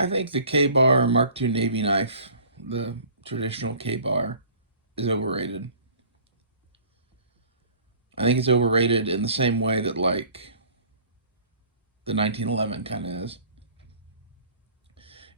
I think the K-bar Mark II Navy knife, the traditional K-bar, is overrated. I think it's overrated in the same way that like the 1911 kind of is.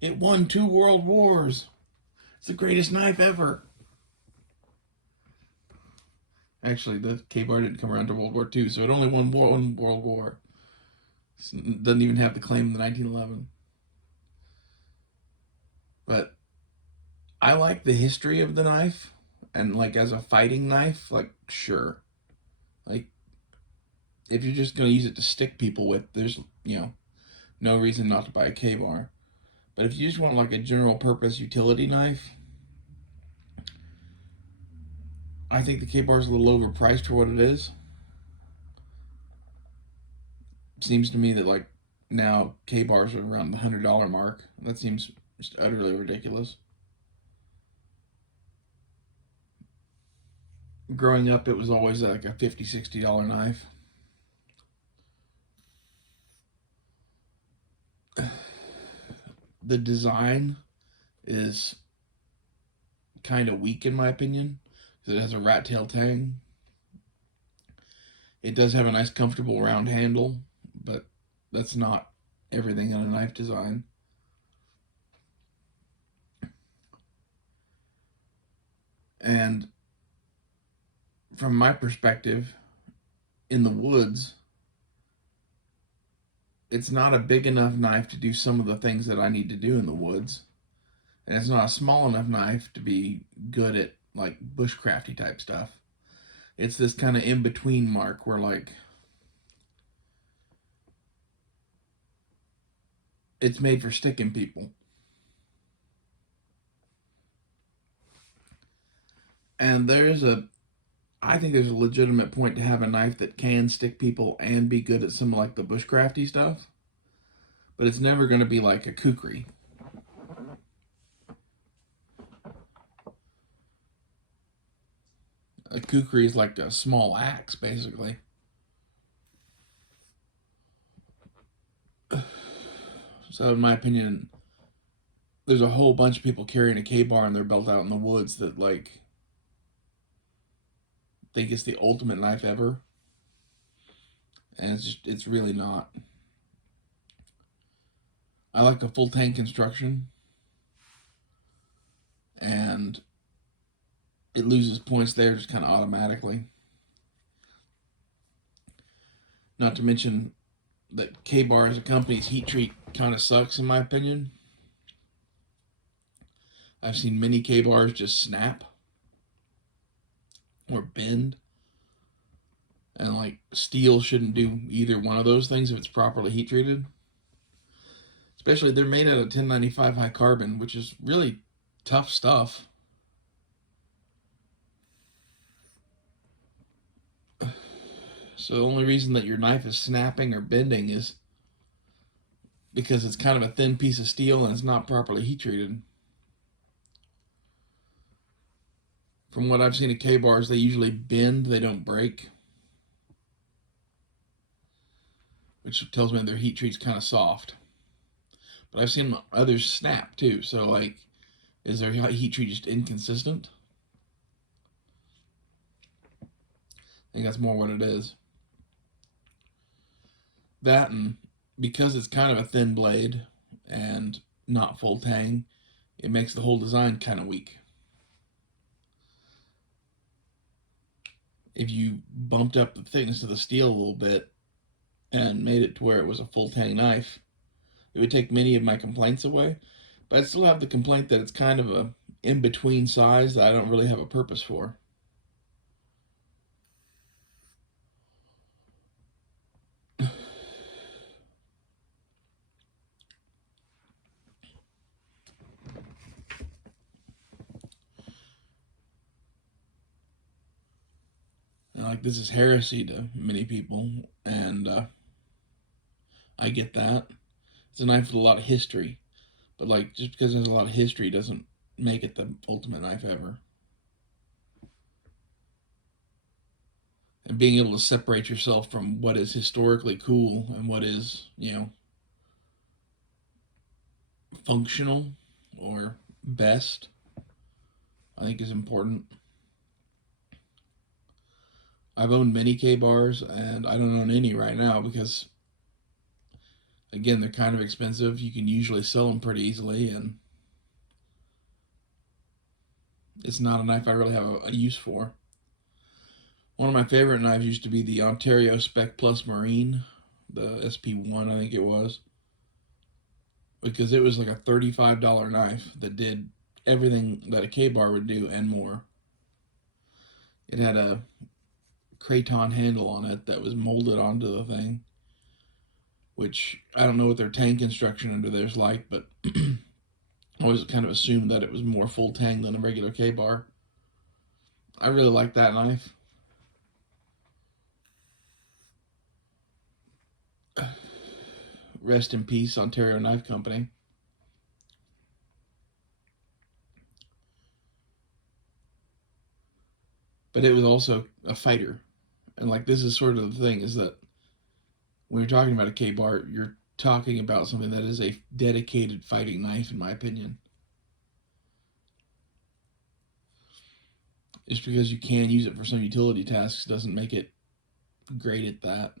It won 2 world wars. It's the greatest knife ever. Actually, the K-bar didn't come around to World War II, so it only won one world war. It doesn't even have the claim of the 1911. But I like the history of the knife, and like as a fighting knife, like sure, like if you're just gonna use it to stick people with, there's no reason not to buy a K-bar. But if you just want like a general purpose utility knife, I think the K-bar is a little overpriced for what it is. Seems to me that like now K-bars are around the $100 mark. That seems just utterly ridiculous. Growing up, it was always like a $50, $60 knife. The design is kind of weak in my opinion because it has a rat tail tang. It does have a nice, comfortable round handle, but that's not everything in a knife design. And from my perspective, in the woods, it's not a big enough knife to do some of the things that I need to do in the woods. And it's not a small enough knife to be good at like bushcrafty type stuff. It's this kind of in between mark where like it's made for sticking people. And I think there's a legitimate point to have a knife that can stick people and be good at some like the bushcrafty stuff, but it's never going to be like a kukri. A kukri is like a small axe, basically. So, in my opinion, there's a whole bunch of people carrying a K-bar in their belt out in the woods that like think it's the ultimate knife ever, and it's really not. I like a full tank construction, and it loses points there just kind of automatically. Not to mention that K-bar as a company's heat treat kind of sucks in my opinion. I've seen many K-bars just snap or bend, and like steel shouldn't do either one of those things if it's properly heat treated. Especially they're made out of 1095 high carbon, which is really tough stuff. So the only reason that your knife is snapping or bending is because it's kind of a thin piece of steel and it's not properly heat treated. From what I've seen of K-bars, they usually bend, they don't break, which tells me their heat treat's kind of soft. But I've seen others snap too. So like, is their heat treat just inconsistent? I think that's more what it is. That, and because it's kind of a thin blade and not full tang, it makes the whole design kind of weak. If you bumped up the thickness of the steel a little bit and made it to where it was a full tang knife, it would take many of my complaints away. But I'd still have the complaint that it's kind of a in between size that I don't really have a purpose for. And like this is heresy to many people, and I get that. It's a knife with a lot of history, but like just because there's a lot of history doesn't make it the ultimate knife ever. And being able to separate yourself from what is historically cool and what is functional or best, I think is important. I've owned many K bars, and I don't own any right now because, again, they're kind of expensive. You can usually sell them pretty easily, and it's not a knife I really have a use for. One of my favorite knives used to be the Ontario Spec Plus Marine, the SP1, I think it was, because it was like a $35 knife that did everything that a K bar would do and more. It had a craton handle on it that was molded onto the thing, which I don't know what their tang construction under there's like, but I always kind of assumed that it was more full tang than a regular K bar. I really like that knife. Rest in peace, Ontario Knife Company. But it was also a fighter. And like this is sort of the thing is that when you're talking about a K bar, you're talking about something that is a dedicated fighting knife, in my opinion. Just because you can use it for some utility tasks doesn't make it great at that.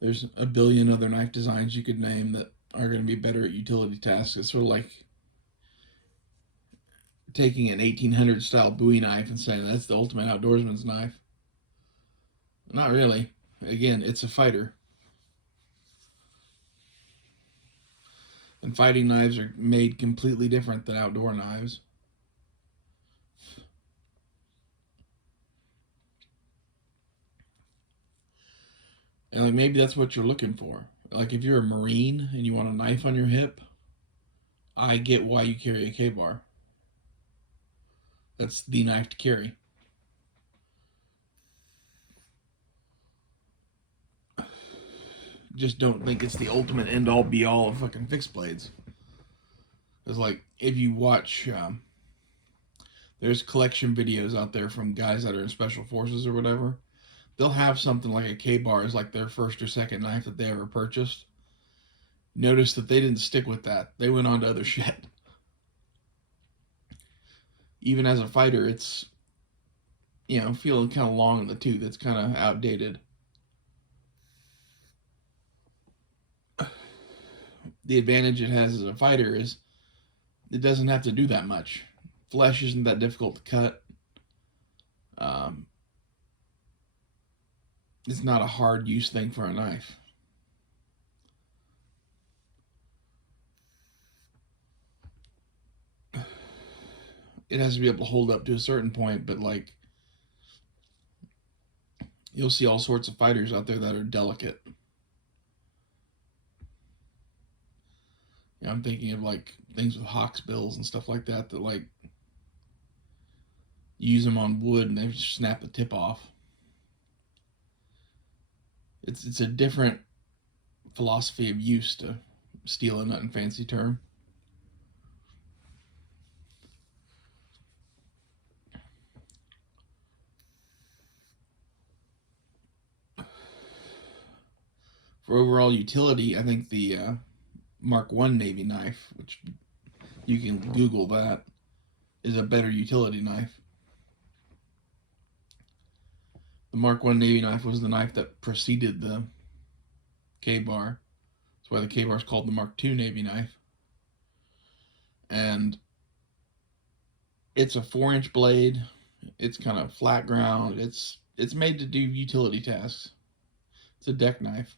There's a billion other knife designs you could name that are going to be better at utility tasks. It's sort of like taking an 1800 style Bowie knife and saying that's the ultimate outdoorsman's knife. Not really. Again, it's a fighter. And fighting knives are made completely different than outdoor knives. And like maybe that's what you're looking for. Like if you're a Marine and you want a knife on your hip, I get why you carry a K bar. That's the knife to carry. Just don't think it's the ultimate end all be all of fucking fixed blades. It's like if you watch, there's collection videos out there from guys that are in special forces or whatever. They'll have something like a K bar as like their first or second knife that they ever purchased. Notice that they didn't stick with that. They went on to other shit. Even as a fighter, it's, feeling kind of long in the tooth. It's kind of outdated. The advantage it has as a fighter is it doesn't have to do that much. Flesh isn't that difficult to cut. Um, it's not a hard use thing for a knife. It has to be able to hold up to a certain point, but like you'll see all sorts of fighters out there that are delicate. I'm thinking of like things with hawk's bills and stuff like that that like use them on wood and they just snap the tip off. It's a different philosophy of use, to steal a nut and fancy term. For overall utility, I think the Mark I Navy knife, which you can Google that, is a better utility knife. The Mark I Navy knife was the knife that preceded the K bar. That's why the K bar is called the Mark II Navy knife. And it's a 4-inch blade. It's kind of flat ground. It's made to do utility tasks. It's a deck knife.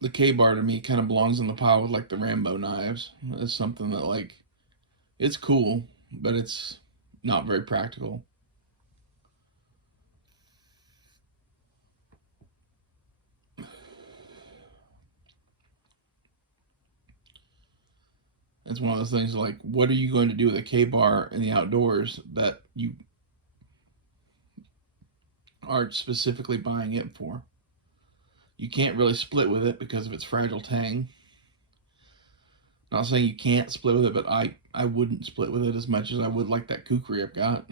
The K bar to me kind of belongs in the pile with like the Rambo knives. It's something that like it's cool, but it's not very practical. It's one of those things like, what are you going to do with a K bar in the outdoors that you are specifically buying it for? You can't really split with it because of its fragile tang. Not saying you can't split with it, but I wouldn't split with it as much as I would like that kukri I've got.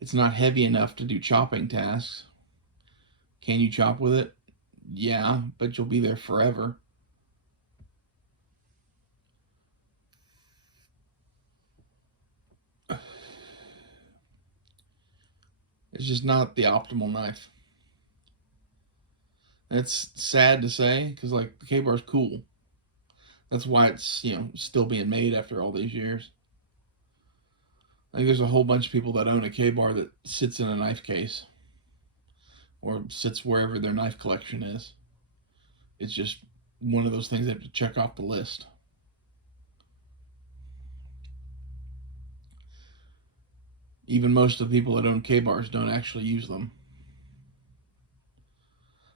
It's not heavy enough to do chopping tasks. Can you chop with it? Yeah, but you'll be there forever. It's just not the optimal knife. It's sad to say because like the K-bar is cool. That's why it's still being made after all these years. I think there's a whole bunch of people that own a K-bar that sits in a knife case or sits wherever their knife collection is. It's just one of those things they have to check off the list. Even most of the people that own K-bars don't actually use them.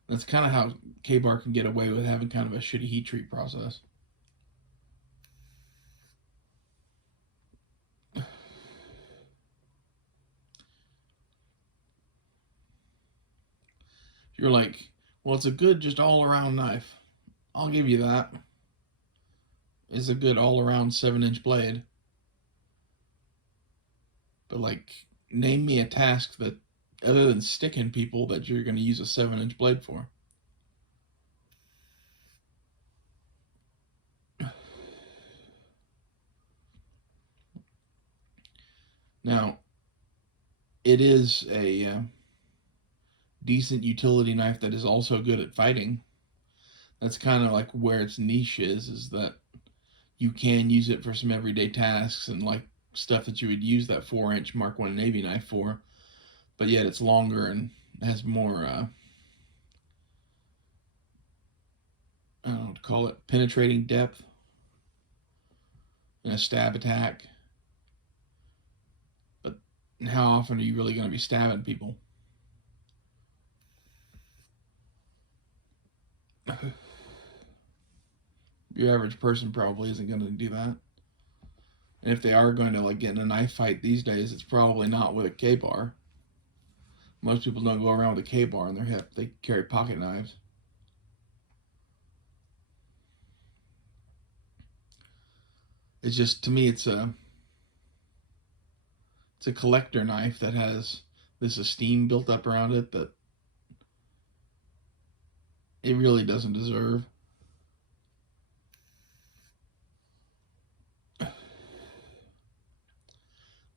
That's kind of how K-bar can get away with having kind of a shitty heat treat process. You're like, well, it's a good just all-around knife. I'll give you that. It's a good all-around 7-inch blade. But like, name me a task that, other than sticking people, that you're going to use a 7-inch blade for. Now, it is a decent utility knife that is also good at fighting. That's kind of like where its niche is that you can use it for some everyday tasks and like stuff that you would use that 4-inch Mark 1 Navy knife for, but yet it's longer and has more I don't know what to call it, penetrating depth and a stab attack. But how often are you really going to be stabbing people? Your average person probably isn't going to do that. And if they are going to like get in a knife fight these days, it's probably not with a K-bar. Most people don't go around with a K-bar in their hip. They carry pocket knives. It's just, to me, it's a collector knife that has this esteem built up around it that it really doesn't deserve.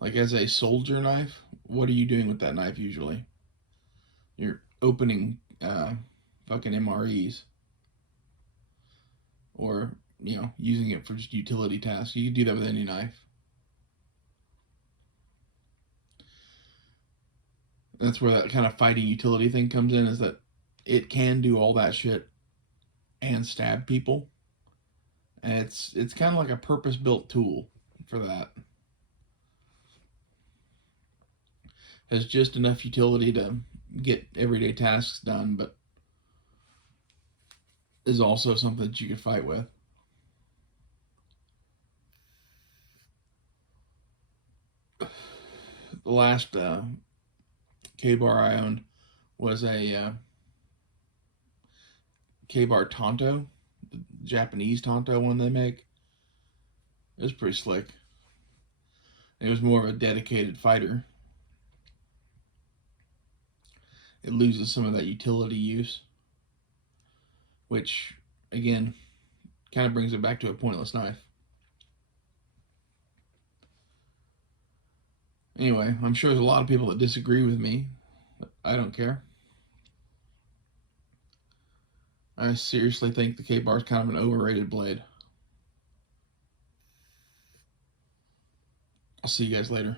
Like as a soldier knife, what are you doing with that knife usually? You're opening fucking MREs or using it for just utility tasks. You can do that with any knife. That's where that kind of fighting utility thing comes in, is that it can do all that shit and stab people, and it's kind of like a purpose built tool for that. Has just enough utility to get everyday tasks done, but is also something that you could fight with. The last K-bar I owned was a K-bar Tonto, the Japanese Tonto one they make. It was pretty slick. It was more of a dedicated fighter. It loses some of that utility use, which, again, kind of brings it back to a pointless knife. Anyway, I'm sure there's a lot of people that disagree with me, but I don't care. I seriously think the K-bar is kind of an overrated blade. I'll see you guys later.